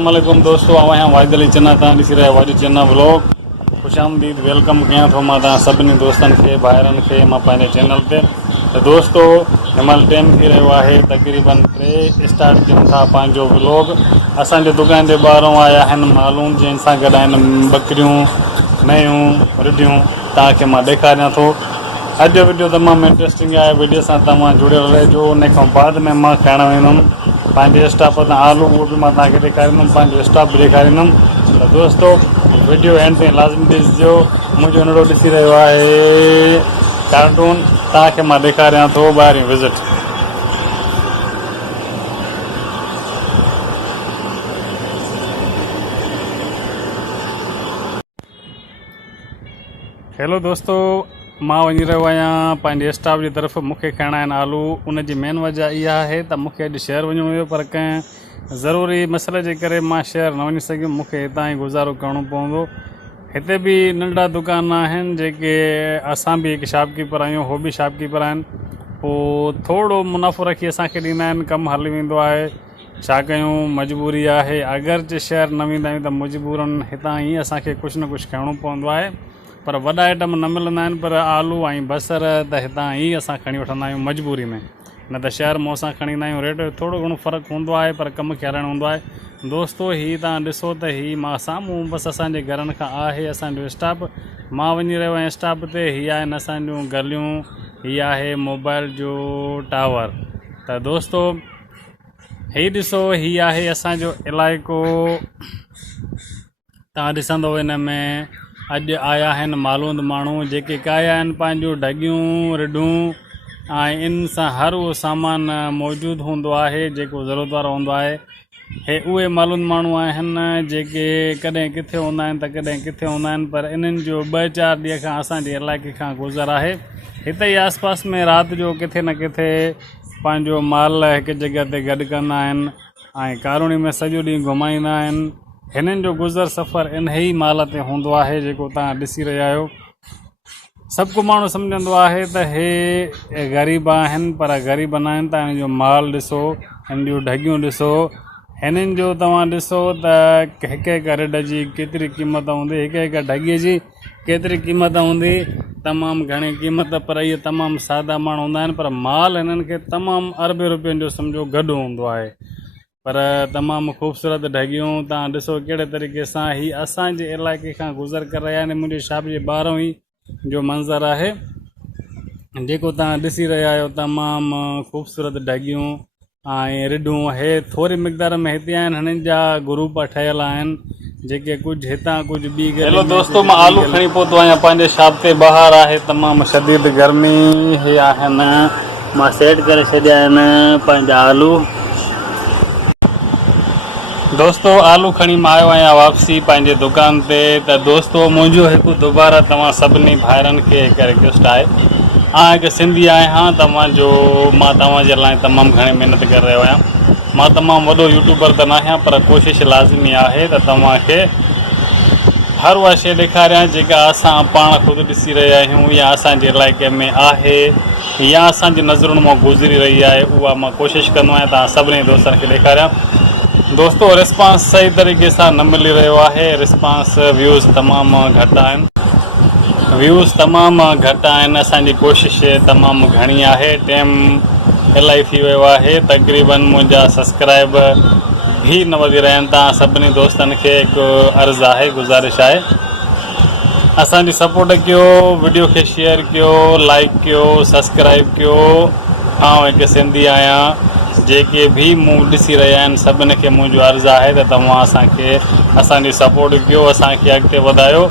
अस्सलामुअलैकुम दोस्तों, आवा आहियां वाहिद अली चन्ना। तव्हां ॾिसी रहिया वाहिद चन्ना व्लॉग। खुशामदीद, वेलकम कयां थो मां तव्हां सभिनी दोस्तनि खे, भाइरनि खे मां पंहिंजे चैनल ते। त दोस्तो, हिनमहिल टाइम थी रहियो आहे तक़रीबन 3 स्टार्ट कयूं था पंहिंजो व्लॉग। असांजे दुकान ते ॿाहिरों आया आहिनि मालूम, जंहिंसां गॾु आहिनि बकरियूं, मेयूं, रिढियूं। तव्हांखे मां ॾेखारियां थो। अॼु जो वीडियो तमामु इंट्रस्टिंग आहे। वीडियो सां तव्हां जुड़ियल रहिजो। उन खां बाद में मां खाइणु वेंदुमि पंहिंजे स्टाफ तां आलू, उहो बि मां तव्हांखे ॾेखारींदुमि, पंहिंजो स्टाफ बि ॾेखारींदुमि। त दोस्तो, वीडियो एंड ताईं लाज़मी ॾिसिजो। मुंहिंजो नंढो ॾिसी रहियो आहे कार्टून। तव्हांखे मां ॾेखारियां थो ॿाहिरियों विज़िट। हेलो दोस्तो, मां वञी रहियो आहियां पंहिंजे स्टाफ जी तरफ़। मूंखे खाइणा आहिनि आलू। उन जी मेन वजह इहा आहे त मूंखे अॼु शहर वञिणो हुयो, पर कंहिं ज़रूरी मसइले जे करे मां शहर न वञी सघियुमि। मूंखे हितां ई गुज़ारो करिणो पवंदो। हिते बि नंढड़ा दुकान आहिनि जेके असां बि हिकु शॉपकीपर आहियूं, उहो बि शॉपकीपर आहिनि। पोइ थोरो मुनाफ़ो रखी असांखे ॾींदा आहिनि, कमु हली वेंदो आहे। छा कयूं, मजबूरी आहे। अगरि जे शहर न वेंदा आहियूं त मजबूरनि हितां ई असांखे कुझु न कुझु खाइणो पवंदो आहे। पर वॾा आइटम न मिलंदा आहिनि, पर आलू ऐं बसर त हितां ई असां खणी वठंदा आहियूं मजबूरी में। न त शहर मां असां खणी ईंदा आहियूं। रेट थोरो घणो फ़र्क़ु हूंदो आहे, पर कमु खे हलाइणो हूंदो आहे। दोस्तो, हीअ तव्हां ॾिसो त हीअ मां साम्हूं बसि असांजे घरनि खां आहे असांजो स्टाफ। मां वञी रहियो आहियां स्टाफ ते। हीअ आहिनि असांजूं गलियूं, हीअ आहे मोबाइल जो टावर। त दोस्तो, हीअ ॾिसो, हीअ आहे असांजो इलाइक़ो। तव्हां ॾिसंदव हिन में अॼु आया आहिनि मालूंद माण्हू जेके काया आहिनि पंहिंजूं ढगियूं, रिढूं, ऐं इन सां हर उहो सामान मौजूदु हूंदो आहे जेको ज़रूरत वारो हूंदो आहे। हे उहे मालूंद माण्हू आहिनि जेके कॾहिं किथे हूंदा आहिनि त कॾहिं किथे हूंदा आहिनि, पर इन्हनि जो 2-4 ॾींहं खां असांजे इलाइक़े खां गुज़र आहे। हिते ई आसपास में राति जो किथे न किथे पंहिंजो माल हिकु जॻह ते गॾु कंदा आहिनि ऐं कारोणी में सॼो ॾींहुं घुमाईंदा आहिनि। हिननि जो गुज़र सफ़र इन ई माल ते हूंदो आहे जेको तव्हां ॾिसी रहिया आहियो। सभु को माण्हू सम्झंदो आहे त हे ग़रीब आहिनि, पर ग़रीब न आहिनि। त हिन जो माल ॾिसो, हिन जूं ढगियूं ॾिसो, हिननि जो तव्हां ॾिसो त हिकु हिकु रिढ जी केतिरी क़ीमत हूंदी, हिकु हिकु ढगीअ जी केतिरी क़ीमत हूंदी। तमामु घणी क़ीमत, पर इहे तमामु सादा माण्हू हूंदा आहिनि, पर माल हिननि खे तमामु अरबे रुपयनि जो सम्झो गॾु हूंदो आहे। पर तमामु ख़ूबसूरत ढगियूं तव्हां ॾिसो कहिड़े तरीक़े सां ही असांजे इलाइक़े खां गुज़र करे रहिया आहिनि। मुंहिंजे शॉप जे ॿाहिरों ई जो मंज़र आहे जेको तव्हां ॾिसी रहिया आहियो। तमामु ख़ूबसूरत ढगियूं ऐं रिढूं हे थोरी मिक़दार में हिते आहिनि। हिननि जा ग्रुप ठहियल आहिनि जेके कुझु हितां कुझु ॿी। हेलो दोस्तो, मां आलू खणी पहुतो आहियां पंहिंजे शॉप ते। ॿाहिरि आहे तमामु शदीद गर्मी। हे आहिनि, मां सेट करे छॾिया आहिनि पंहिंजा आलू। दोस्तो, आलू खणी मां आयो आहियां वापसी पंहिंजे दुकान ते। त दोस्तो, मुंहिंजो हिकु दुबारा तव्हां सभिनी भाइरनि खे हिकु रिक्वेस्ट आहे। हिकु सिंधी आहियां तव्हांजो, मां तव्हांजे लाइ तमामु घणी महिनत करे रहियो आहियां। मां तमामु वॾो यूट्यूबर त न आहियां, पर कोशिशि लाज़मी आहे त तव्हांखे हर उहा शइ ॾेखारियां जेका असां पाण ख़ुदि ॾिसी रहिया आहियूं, या असांजे इलाइक़े में आहे, या असांजी नज़रुनि मां गुज़री रही आहे। उहा मां कोशिशि कंदो आहियां तव्हां सभिनी दोस्तनि खे ॾेखारियां। दोस्तो, रिस्पॉन्स सही तरीक़े सां न मिली रहियो आहे। रिस्पॉन्स व्यूज़ तमामु घटि आहिनि। असांजी कोशिशि तमामु घणी आहे। टाइम इलाही थी वियो आहे। तक़रीबन मुंहिंजा सब्सक्राइब बि न वधी रहिया आहिनि। तव्हां सभिनी दोस्तनि खे हिकु अर्ज़ु आहे, गुज़ारिश आहे, असांजी सपोर्ट कयो, वीडियो खे शेयर कयो, लाइक कयो, सब्सक्राइब कयो। हिकु सिंधी आहियां, जेके बि मूं ॾिसी रहिया आहिनि सभिनी खे मुंहिंजो अर्ज़ु आहे त तव्हां असांजी सपोर्ट कयो, असांखे अॻिते वधायो,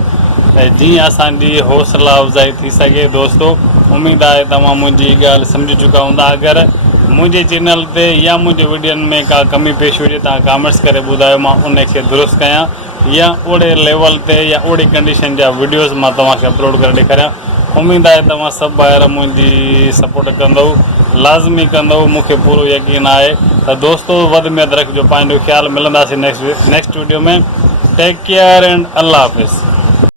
त जीअं असांजी हौसला अफ़ज़ाई थी सघे। दोस्तो, उमेदु आहे तव्हां मुंहिंजी ॻाल्हि सम्झी चुका हूंदा। अगरि मुंहिंजे चैनल ते या मुंहिंजे वीडियोनि में का कमी पेश हुजे, तव्हां कमेंट्स करे ॿुधायो, मां उनखे दुरुस्त कयां, या ओड़े लेवल ते या ओड़ी कंडीशन जा वीडियोज़ मां तव्हांखे अपलोड करे ॾेखारियां। उमेदु आहे तव्हां सभु ॿाहिरि मुंहिंजी सपोर्ट कंदव, लाज़मी कंदव, मूंखे पूरो यकीन आहे। त दोस्तो, वधि में वधि रखिजो पंहिंजो ख़्यालु। मिलंदासीं नेक्स्ट वीडियो में। टेक केयर एंड अल्लाह हाफ़िज़।